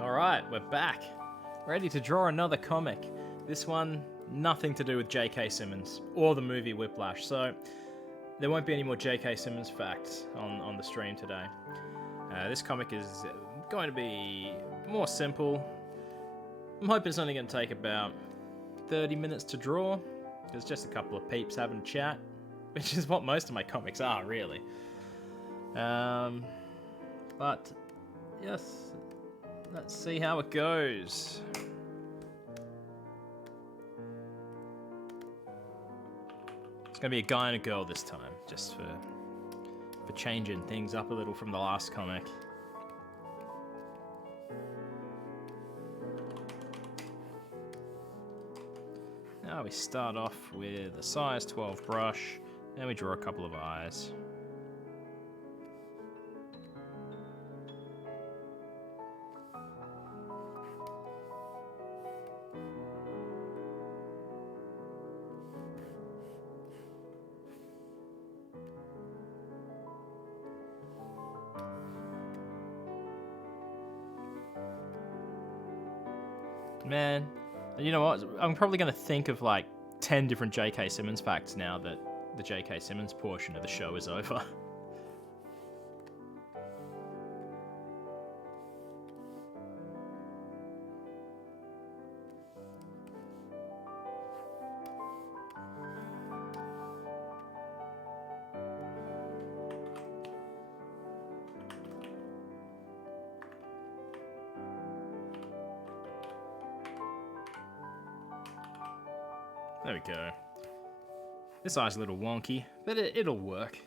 Alright, we're back. Ready to draw another comic. This one, nothing to do with J.K. Simmons or the movie Whiplash, so there won't be any more J.K. Simmons facts on the stream today. This comic is going to be more simple. I'm hoping it's only going to take about 30 minutes to draw. There's just a couple of peeps having a chat, which is what most of my comics are, really. But yes, let's see how it goes. It's going to be a guy and a girl this time, just for changing things up a little from the last comic. Now we start off with a size 12 brush, and we draw a couple of eyes. Man, you know what? I'm probably going to think of like 10 different J.K. Simmons facts now that the J.K. Simmons portion of the show is over. There we go. This eye's a little wonky, but it'll work.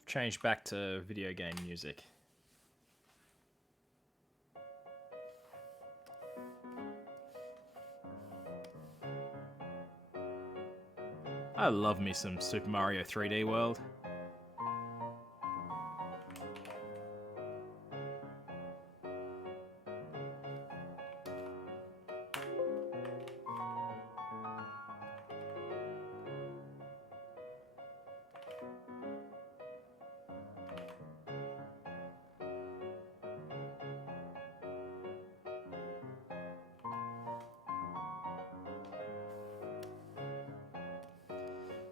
I've changed back to video game music. I love me some Super Mario 3D World.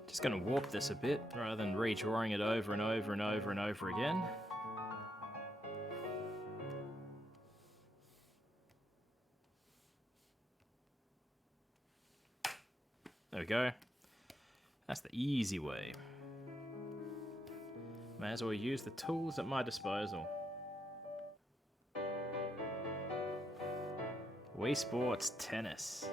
Just going to warp this a bit rather than redrawing it over and over and over and over again. There we go. That's the easy way. May as well use the tools at my disposal. Wii Sports Tennis.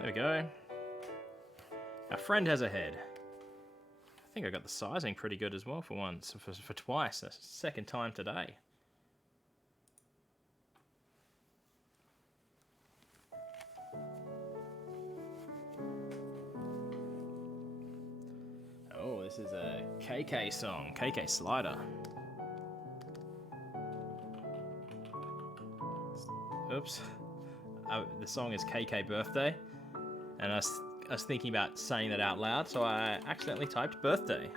There we go. Our friend has a head. I think I got the sizing pretty good as well for once, for twice. That's the second time today. Oh, this is a KK song, KK Slider. Oops. The song is KK Birthday. And I was thinking about saying that out loud, so I accidentally typed birthday.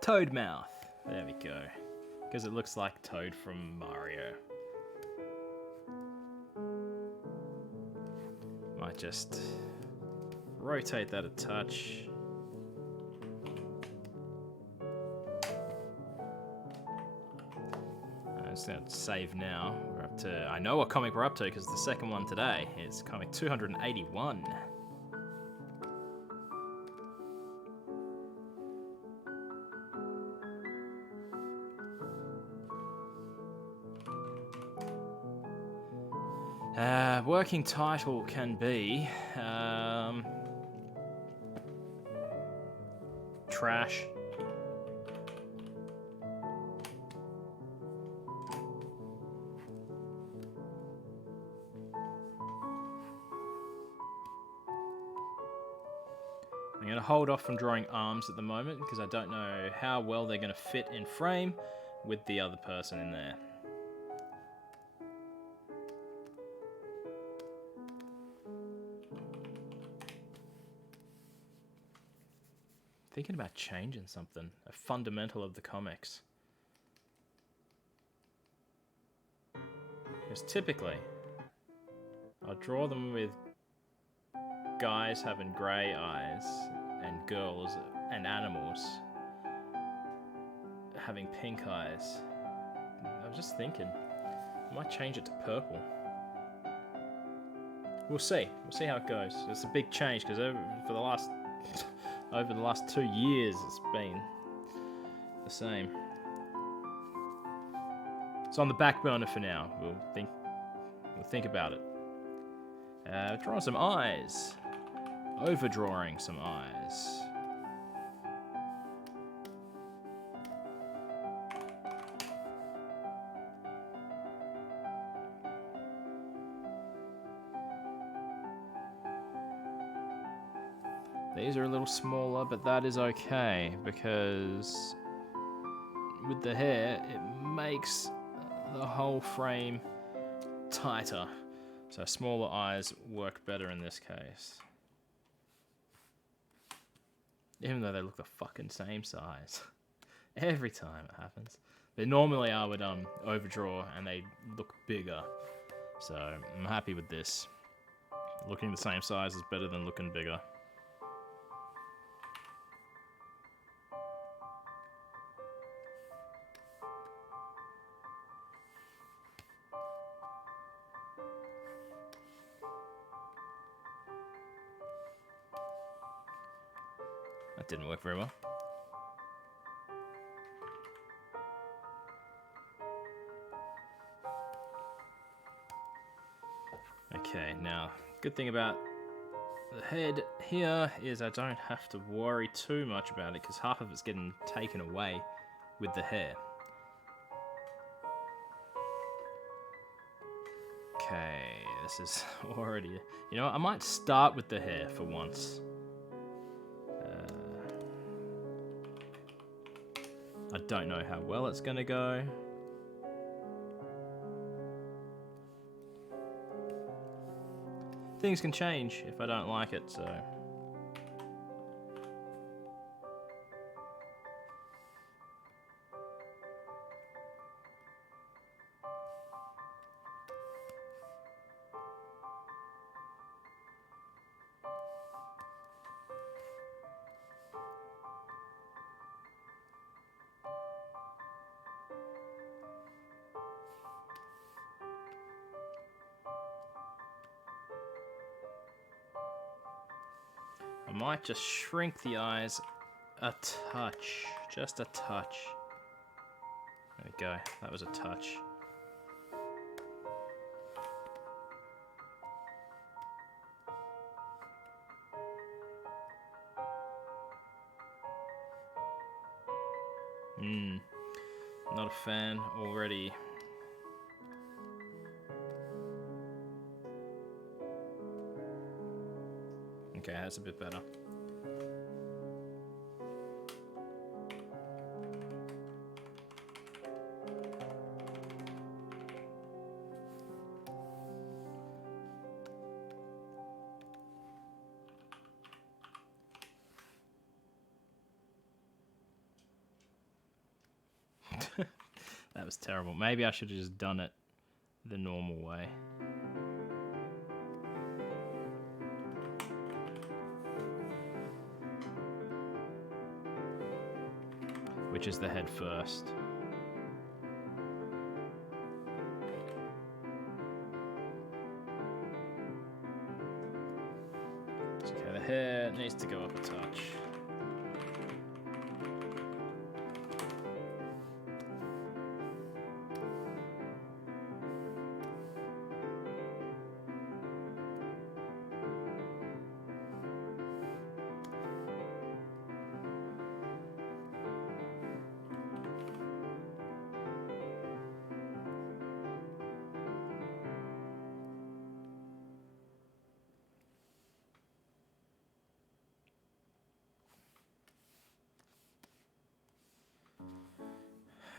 Toad mouth. There we go. Because it looks like Toad from Mario. Might just rotate that a touch. So save now. We're up to. I know what comic we're up to because the second one today is comic 281. Working title can be trash. I'm going to hold off from drawing arms at the moment because I don't know how well they're going to fit in frame with the other person in there. Thinking about changing something, a fundamental of the comics. Because typically, I'll draw them with guys having grey eyes and girls and animals having pink eyes. I was just thinking, I might change it to purple. We'll see. We'll see how it goes. It's a big change because over the last 2 years, it's been the same. It's on the back burner for now. We'll think about it. Drawing some eyes. Overdrawing some eyes. These are a little smaller, but that is okay because with the hair, it makes the whole frame tighter. So smaller eyes work better in this case. Even though they look the fucking same size. Every time it happens. But normally I would overdraw and they look bigger. So I'm happy with this. Looking the same size is better than looking bigger. That didn't work very well. Okay, now, good thing about the head here is I don't have to worry too much about it because half of it's getting taken away with the hair. Okay, this is already... You know what, I might start with the hair for once. I don't know how well it's gonna go. Things can change if I don't like it, so... I might just shrink the eyes a touch. Just a touch. There we go. That was a touch. Not a fan already. Okay, that's a bit better. That was terrible. Maybe I should have just done it the normal way. Which is the head first. Needs to go up a touch.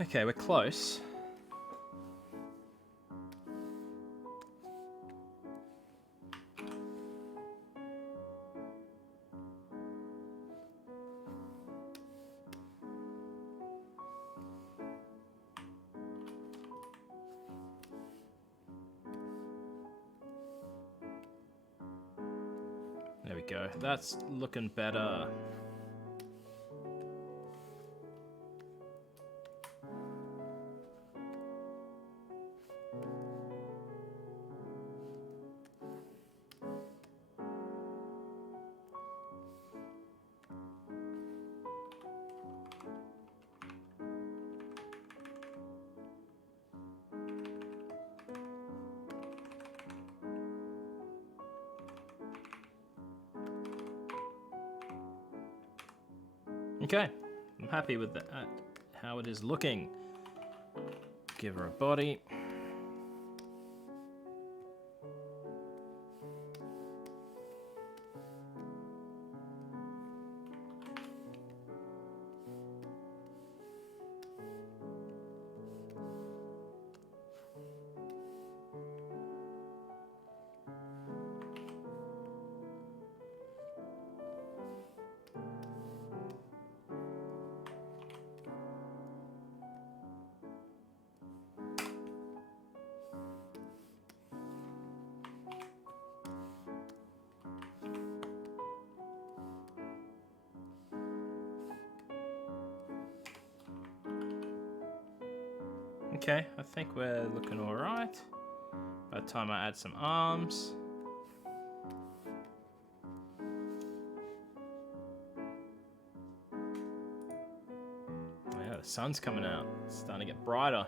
Okay, we're close. There we go. That's looking better. Okay, I'm happy with that, how it is looking. Give her a body. Okay, I think we're looking alright. By the time I add some arms. Yeah, the sun's coming out. It's starting to get brighter.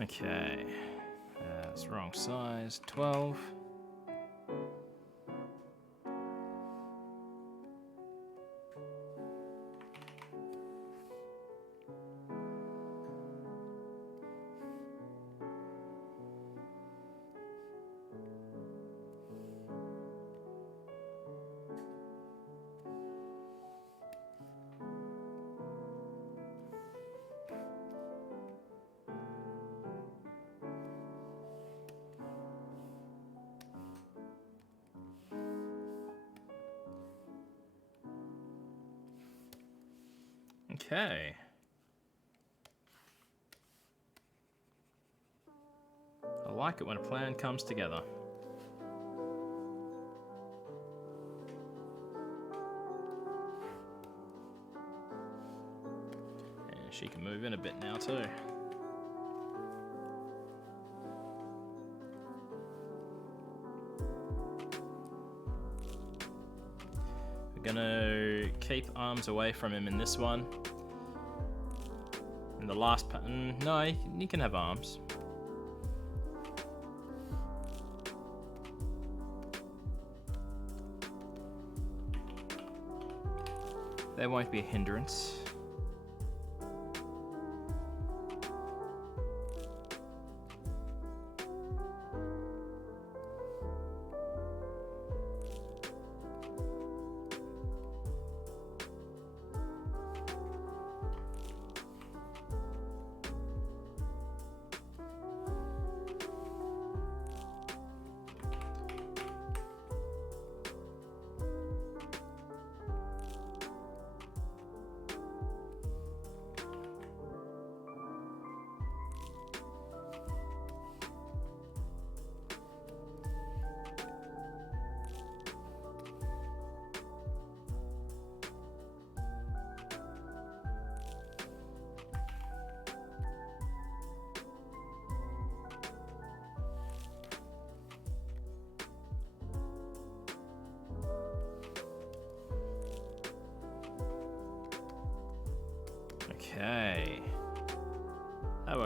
Okay, that's wrong size, 12. Okay. I like it when a plan comes together. And she can move in a bit now too. We're gonna keep arms away from him in this one. In the last pattern, no, you can have arms. There won't be a hindrance.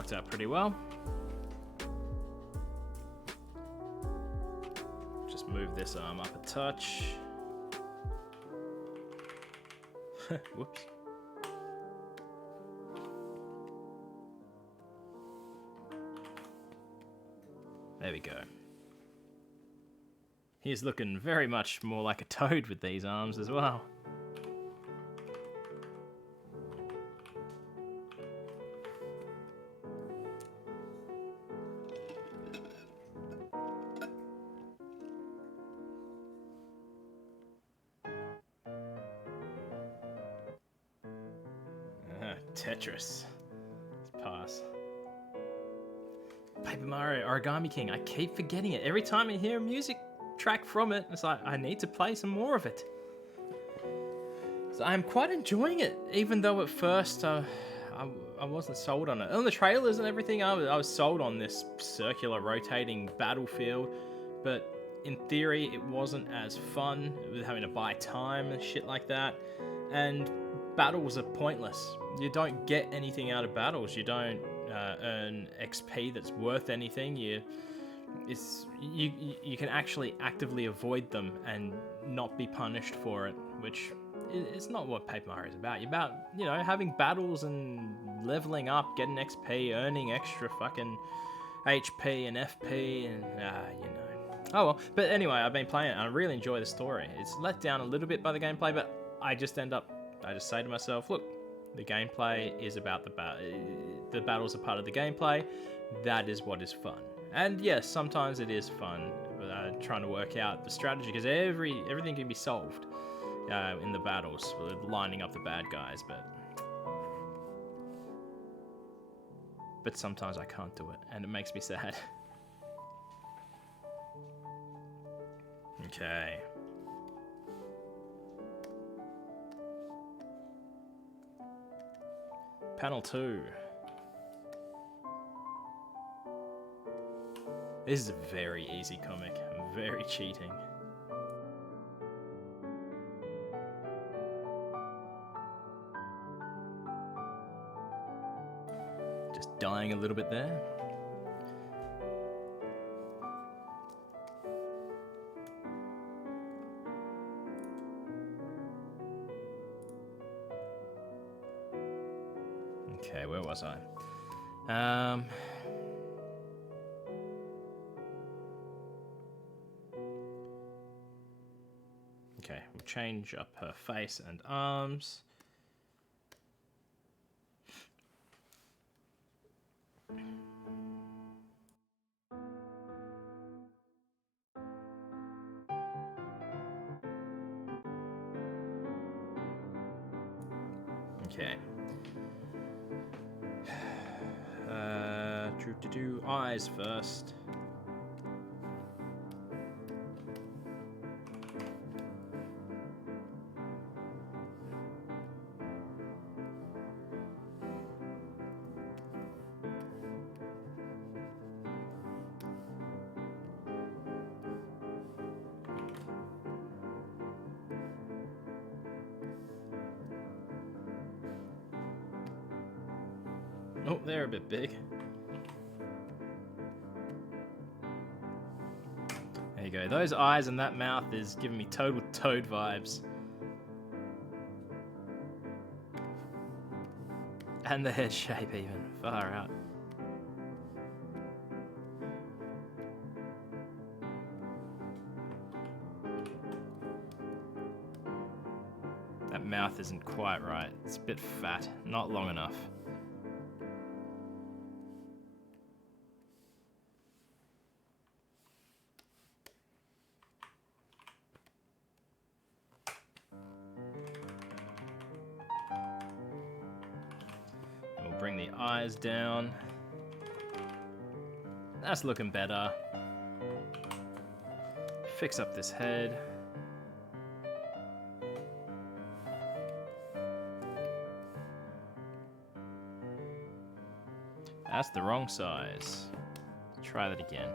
worked out pretty well. Just move this arm up a touch. Whoops. There we go. He's looking very much more like a toad with these arms as well. Tetris. Let's pass. Paper Mario Origami King. I keep forgetting it. Every time I hear a music track from it, it's like, I need to play some more of it. So I'm quite enjoying it, even though at first I wasn't sold on it. On the trailers and everything, I was sold on this circular rotating battlefield, but in theory it wasn't as fun with having to buy time and shit like that. And battles are pointless. You don't get anything out of battles. You don't earn XP that's worth anything. You can actually actively avoid them and not be punished for it, which is not what Paper Mario is about. You're about, you know, having battles and leveling up, getting XP, earning extra fucking HP and FP, and you know. Oh well. But anyway, I've been playing it and I really enjoy the story. It's let down a little bit by the gameplay, but I just say to myself, look, the gameplay is about the battles are part of the gameplay. That is what is fun. And yes, sometimes it is fun trying to work out the strategy, because everything can be solved in the battles, lining up the bad guys. But sometimes I can't do it, and it makes me sad. Okay. Panel 2. This is a very easy comic. I'm very cheating. Just dying a little bit there. Okay, where was I? Okay, we'll change up her face and arms. Okay. Do eyes first. Oh, they're a bit big. There you go. Those eyes and that mouth is giving me total Toad vibes. And the head shape even. Far out. That mouth isn't quite right. It's a bit fat. Not long enough. Bring the eyes down. That's looking better. Fix up this head. That's the wrong size. Try that again.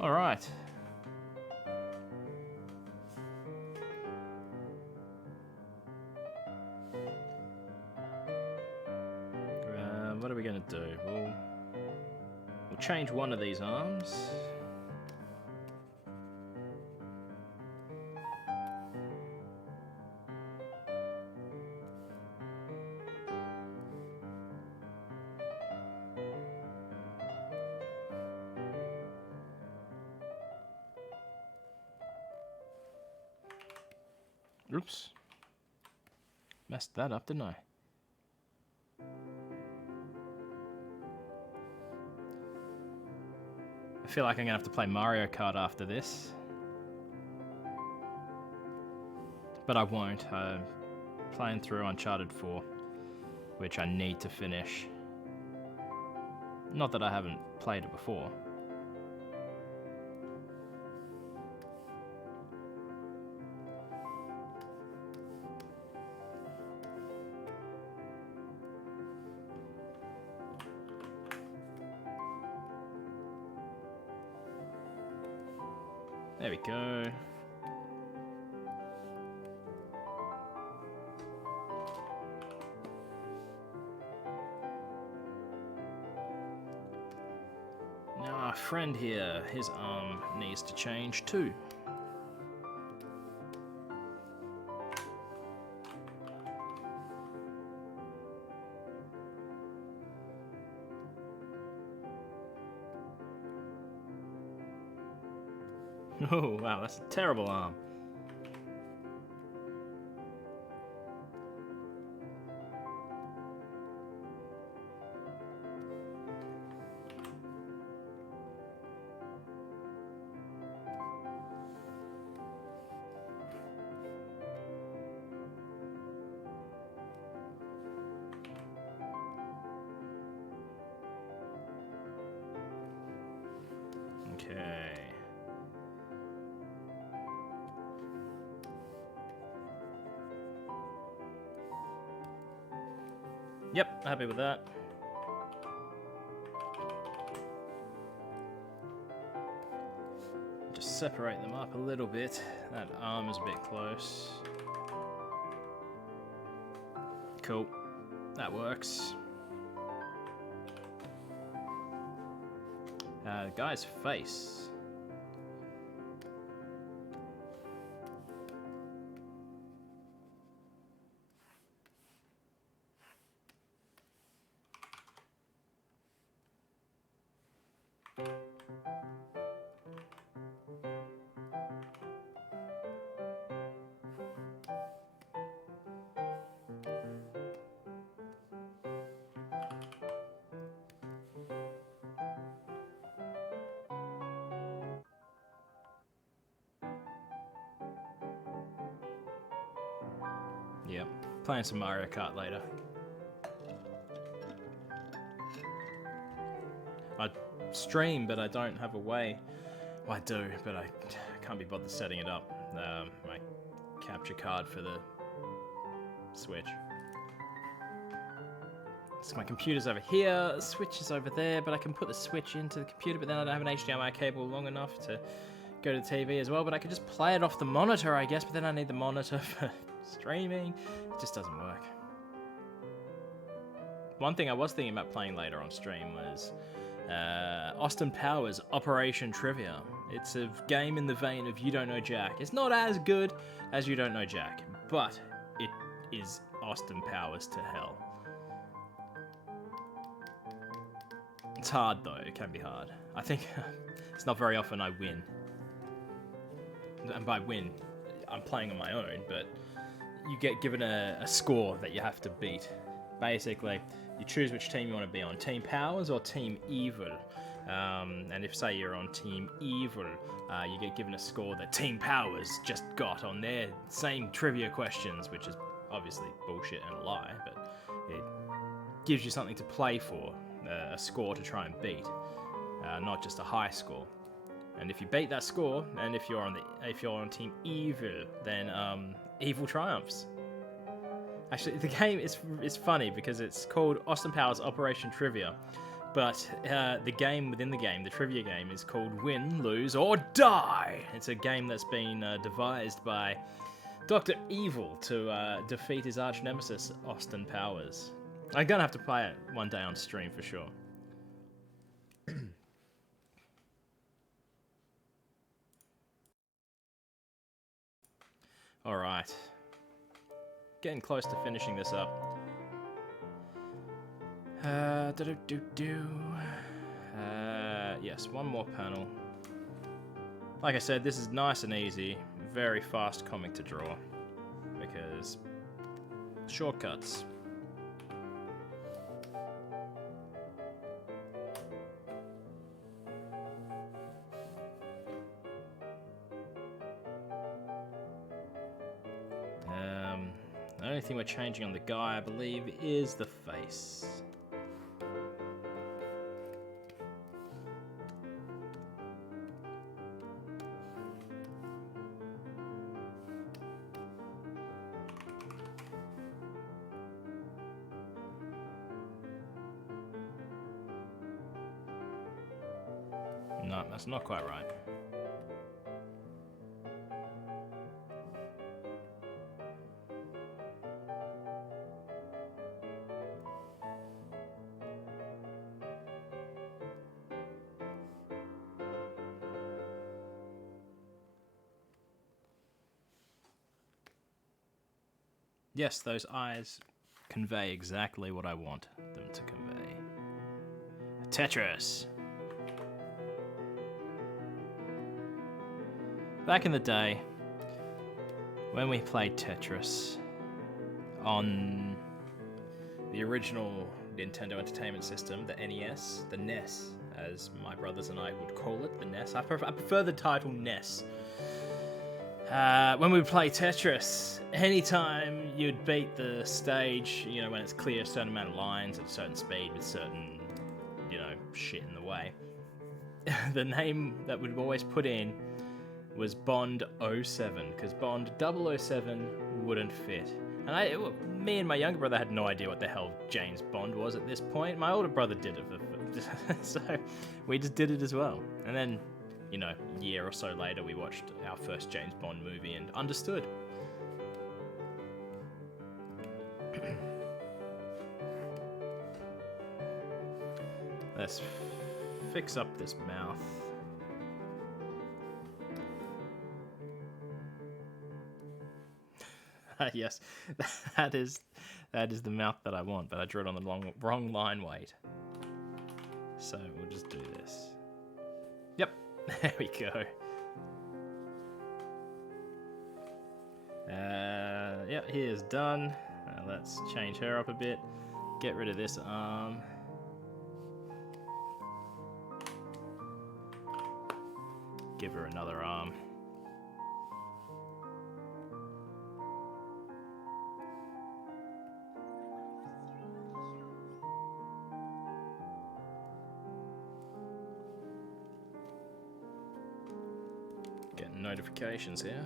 All right. What are we gonna do? We'll change one of these arms. Oops. Messed that up, didn't I? I feel like I'm gonna have to play Mario Kart after this. But I won't. I'm playing through Uncharted 4, which I need to finish. Not that I haven't played it before. There we go. Now our friend here, his arm needs to change too. Oh, wow, that's a terrible arm. Okay. Yep, happy with that. Just separate them up a little bit. That arm is a bit close. Cool. That works. Guy's face. Yep, playing some Mario Kart later. I stream, but I don't have a way. Well, I do, but I can't be bothered setting it up. My capture card for the Switch. So my computer's over here, the Switch is over there, but I can put the Switch into the computer, but then I don't have an HDMI cable long enough to go to the TV as well, but I could just play it off the monitor, I guess, but then I need the monitor for streaming. It just doesn't work. One thing I was thinking about playing later on stream was Austin Powers Operation Trivia. It's a game in the vein of You Don't Know Jack. It's not as good as You Don't Know Jack, but it is Austin Powers to hell. It's hard though, it can be hard. I think it's not very often I win. And by win, I'm playing on my own, but you get given a score that you have to beat. Basically, you choose which team you want to be on, Team Powers or Team Evil. And if, say, you're on Team Evil, you get given a score that Team Powers just got on their same trivia questions, which is obviously bullshit and a lie, but it gives you something to play for, a score to try and beat, not just a high score. And if you beat that score, and if you're on Team Evil, then Evil triumphs. Actually, the game is funny because it's called Austin Powers Operation Trivia, But the game within the game, the trivia game, is called Win, Lose, or Die. It's a game that's been devised by Dr. Evil to defeat his arch nemesis, Austin Powers. I'm gonna have to play it one day on stream for sure. Alright. Getting close to finishing this up. Yes, one more panel. Like I said, this is nice and easy. Very fast comic to draw. Because shortcuts. The only thing we're changing on the guy, I believe, is the face. No, that's not quite right. Yes, those eyes convey exactly what I want them to convey. Tetris. Back in the day, when we played Tetris on the original Nintendo Entertainment System, the NES, the NES, as my brothers and I would call it, the NES. I prefer the title NES. When we play Tetris, anytime you'd beat the stage, you know, when it's clear a certain amount of lines at a certain speed with certain, you know, shit in the way, the name that we'd always put in was Bond 07, because Bond 007 wouldn't fit. And me and my younger brother had no idea what the hell James Bond was at this point. My older brother did it, so we just did it as well. And then, you know, a year or so later, we watched our first James Bond movie and understood. Let's fix up this mouth. Yes, that is the mouth that I want, but I drew it on the wrong line weight. So we'll just do this. Yep, there we go. Yep, here's done. Let's change her up a bit. Get rid of this arm. Give her another arm. Getting notifications here.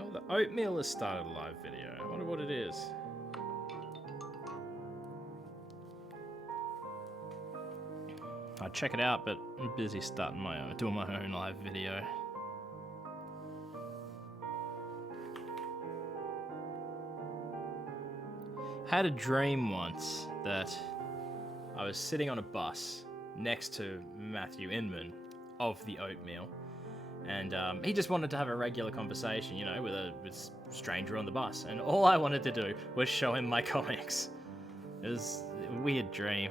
Oh, the oatmeal has started a live video. I wonder what it is. I'd check it out, but I'm busy doing my own live video. Had a dream once that I was sitting on a bus next to Matthew Inman of the Oatmeal, and he just wanted to have a regular conversation, you know, with a stranger on the bus, and all I wanted to do was show him my comics. It was a weird dream.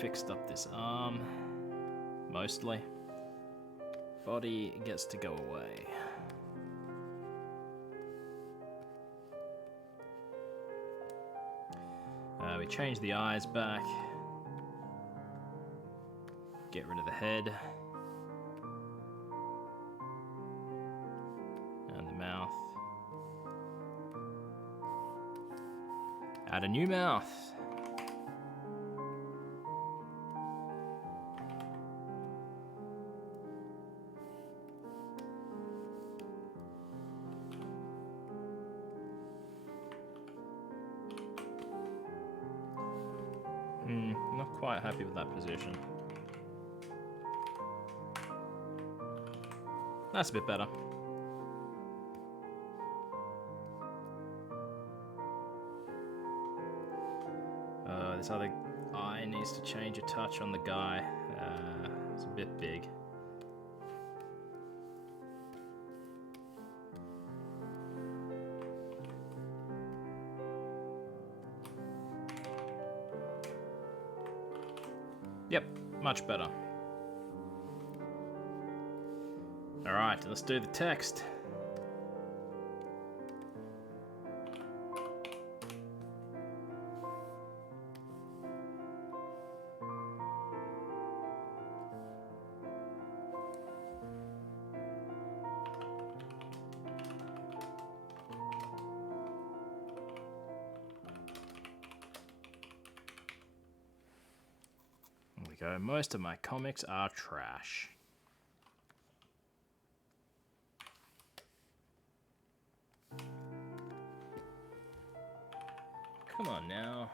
Fixed up this arm, mostly. Body gets to go away. We change the eyes back. Get rid of the head. And the Add a new mouth. Not quite happy with that position. That's a bit better. This other eye needs to change a touch on the guy. It's a bit big. Yep, much better. Alright, let's do the text. There we go. Most of my comics are trash. Come on now.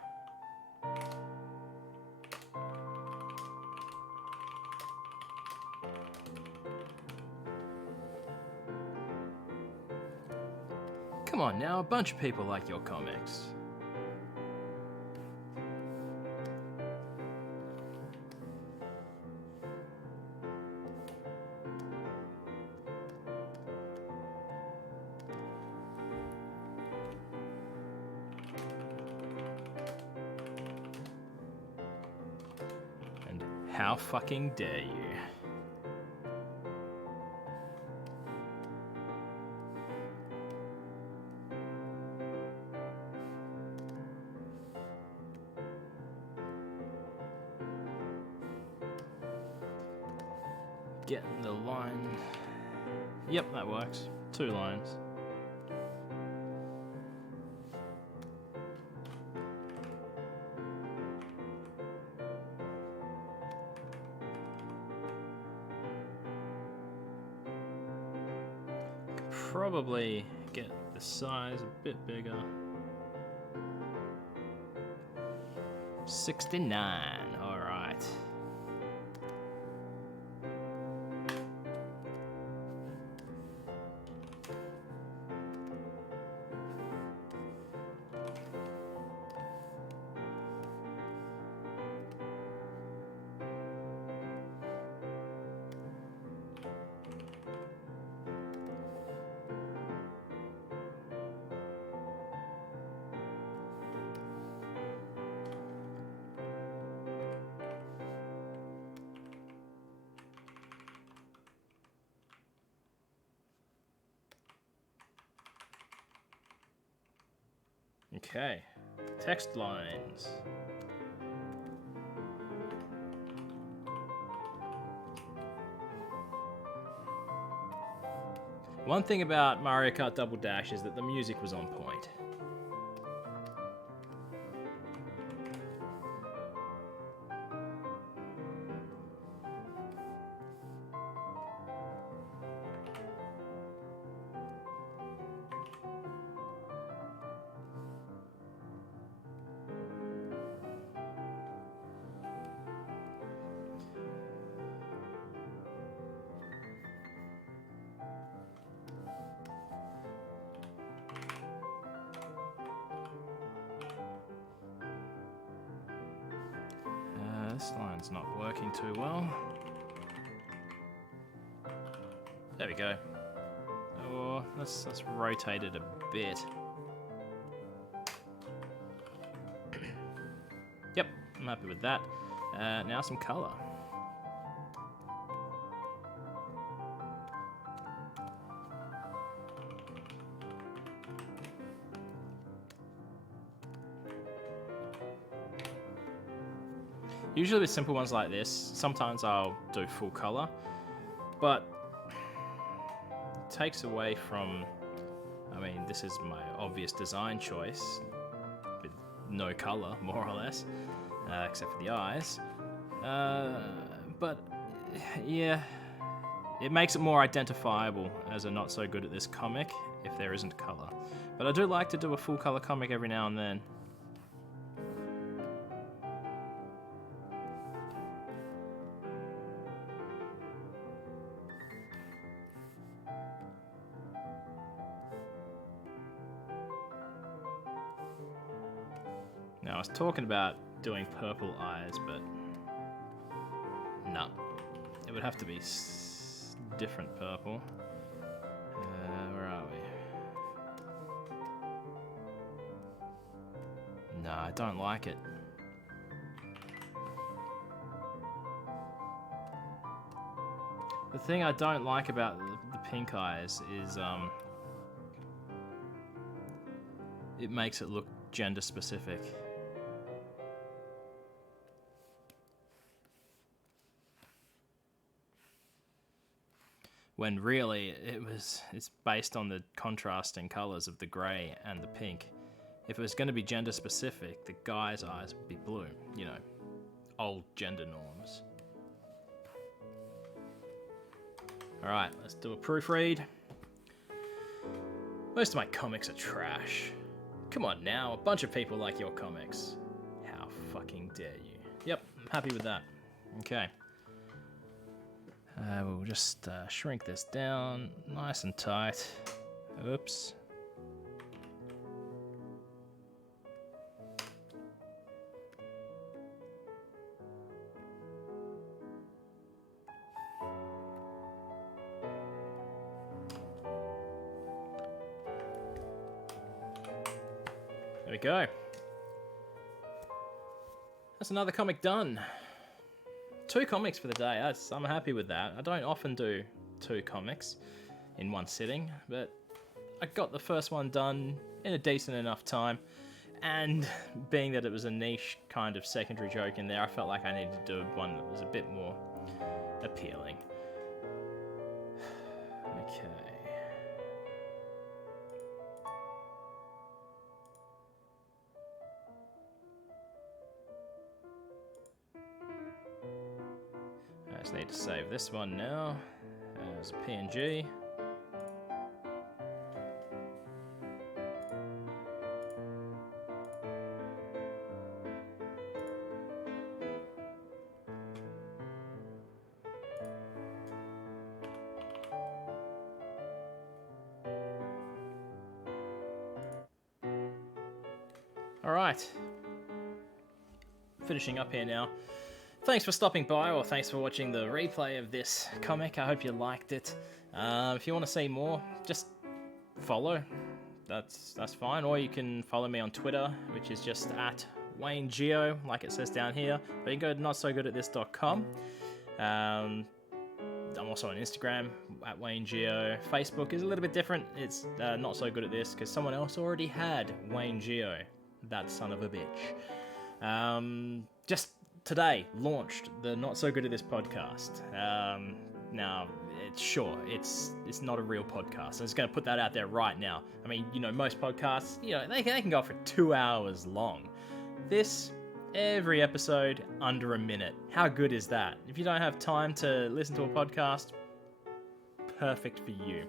Come on now, a bunch of people like your comics. How fucking dare you? Getting the line. Yep, that works. 2 lines. Probably get the size a bit bigger. 69, all right. Okay, text lines. One thing about Mario Kart Double Dash is that the music was on point. This line's not working too well. There we go. Oh, let's rotate it a bit. Yep, I'm happy with that. Now some color. Usually with simple ones like this, sometimes I'll do full color, but it takes away from, I mean, this is my obvious design choice with no color, more or less, except for the eyes. But yeah, it makes it more identifiable as a not so good at this comic if there isn't color. But I do like to do a full color comic every now and then. Now, I was talking about doing purple eyes, but no. It would have to be different purple. Where are we? No, I don't like it. The thing I don't like about the pink eyes is it makes it look gender specific. When really it's based on the contrasting colors of the grey and the pink. If it was going to be gender specific, the guy's eyes would be blue. You know, old gender norms. Alright, let's do a proofread. Most of my comics are trash. Come on now, a bunch of people like your comics. How fucking dare you? Yep, I'm happy with that. Okay. We'll just shrink this down nice and tight. Oops. There we go. That's another comic done. 2 comics for the day. I'm happy with that. I don't often do 2 comics in one sitting, but I got the first one done in a decent enough time, and being that it was a niche kind of secondary joke in there, I felt like I needed to do one that was a bit more appealing. Okay. I just need to save this one now as a PNG. Alright, finishing up here now. Thanks for stopping by, or thanks for watching the replay of this comic. I hope you liked it. If you want to see more, just follow. That's fine. Or you can follow me on Twitter, which is just at WayneGeo, like it says down here. But you can go to notsogoodAtthis.com. I'm also on Instagram at WayneGeo. Facebook is a little bit different. It's Not So Good At This, because someone else already had WayneGeo. That son of a bitch. Just today launched the Not So Good At This podcast. Now, it's not a real podcast. I'm just going to put that out there right now. I mean, you know, most podcasts, you know, they can go for 2 hours long. This, every episode, under a minute. How good is that? If you don't have time to listen to a podcast, perfect for you.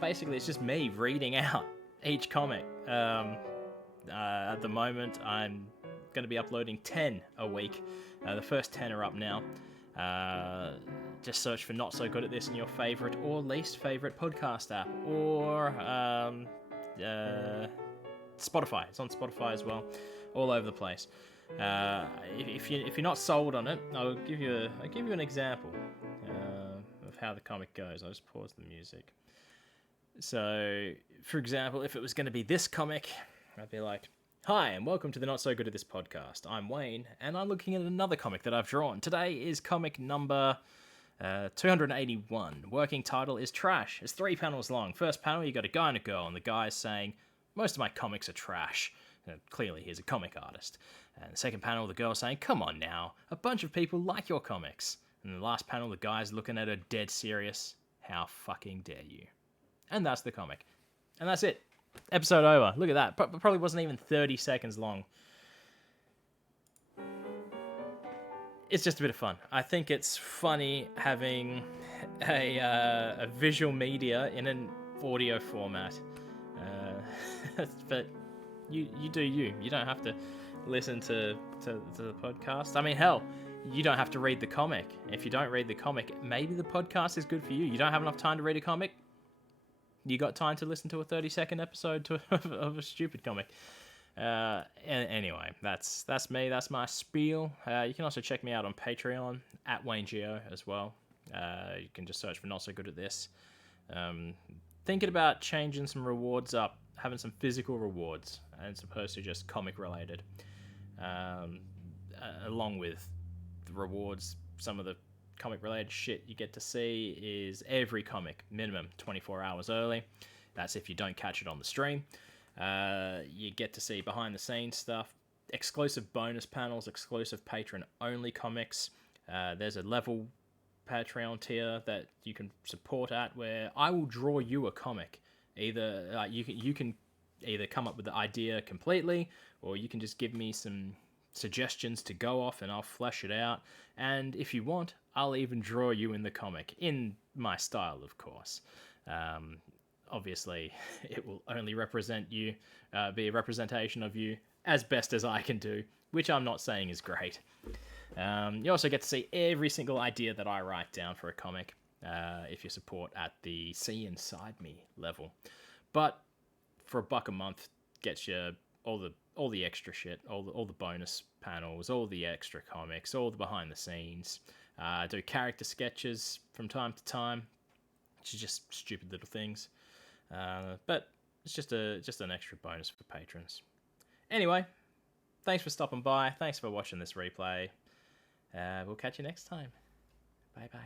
Basically, it's just me reading out each comic. At the moment, I'm going to be uploading 10 a week. The first 10 are up now. Just search for Not So Good At This in your favorite or least favorite podcast app, or Spotify. It's on Spotify as well, all over the place. If you're not sold on it, I'll give you an example of how the comic goes. I'll just pause the music. So, for example, if it was going to be this comic, I'd be like, "Hi, and welcome to the Not So Good At This podcast. I'm Wayne, and I'm looking at another comic that I've drawn. Today is comic number 281. Working title is Trash. It's 3 panels long. First panel, you got a guy and a girl, and the guy's saying, most of my comics are trash. Clearly, he's a comic artist. And the second panel, the girl's saying, come on now, a bunch of people like your comics. And the last panel, the guy's looking at her dead serious. How fucking dare you? And that's the comic. And that's it. Episode over. Look at that. Probably wasn't even 30 seconds long. It's just a bit of fun. I think it's funny having a visual media in an audio format. But you do you. You don't have to listen to the podcast. I mean, hell, you don't have to read the comic. If you don't read the comic, maybe the podcast is good for you. You don't have enough time to read a comic. You got time to listen to a 30-second episode of a stupid comic. Anyway, that's me. That's my spiel. You can also check me out on Patreon at Wayne Geo as well. You can just search for Not So Good at This. Thinking about changing some rewards up, having some physical rewards as opposed to just comic related. Along with the rewards, some of the comic related shit you get to see is every comic minimum 24 hours early. That's if you don't catch it on the stream. You get to see behind the scenes stuff, exclusive bonus panels, exclusive patron only comics. There's a level Patreon tier that you can support at where I will draw you a comic. Either you can either come up with the idea completely, or you can just give me some suggestions to go off and I'll flesh it out. And if you want, I'll even draw you in the comic in my style, of course. Obviously, it will only represent you, be a representation of you as best as I can do, which I'm not saying is great. You also get to see every single idea that I write down for a comic if you support at the See Inside Me level. But for $1 a month, gets you all the extra shit, all the bonus panels, all the extra comics, all the behind the scenes. Do character sketches from time to time, which is just stupid little things. But it's just an extra bonus for patrons. Anyway, thanks for stopping by. Thanks for watching this replay. We'll catch you next time. Bye bye.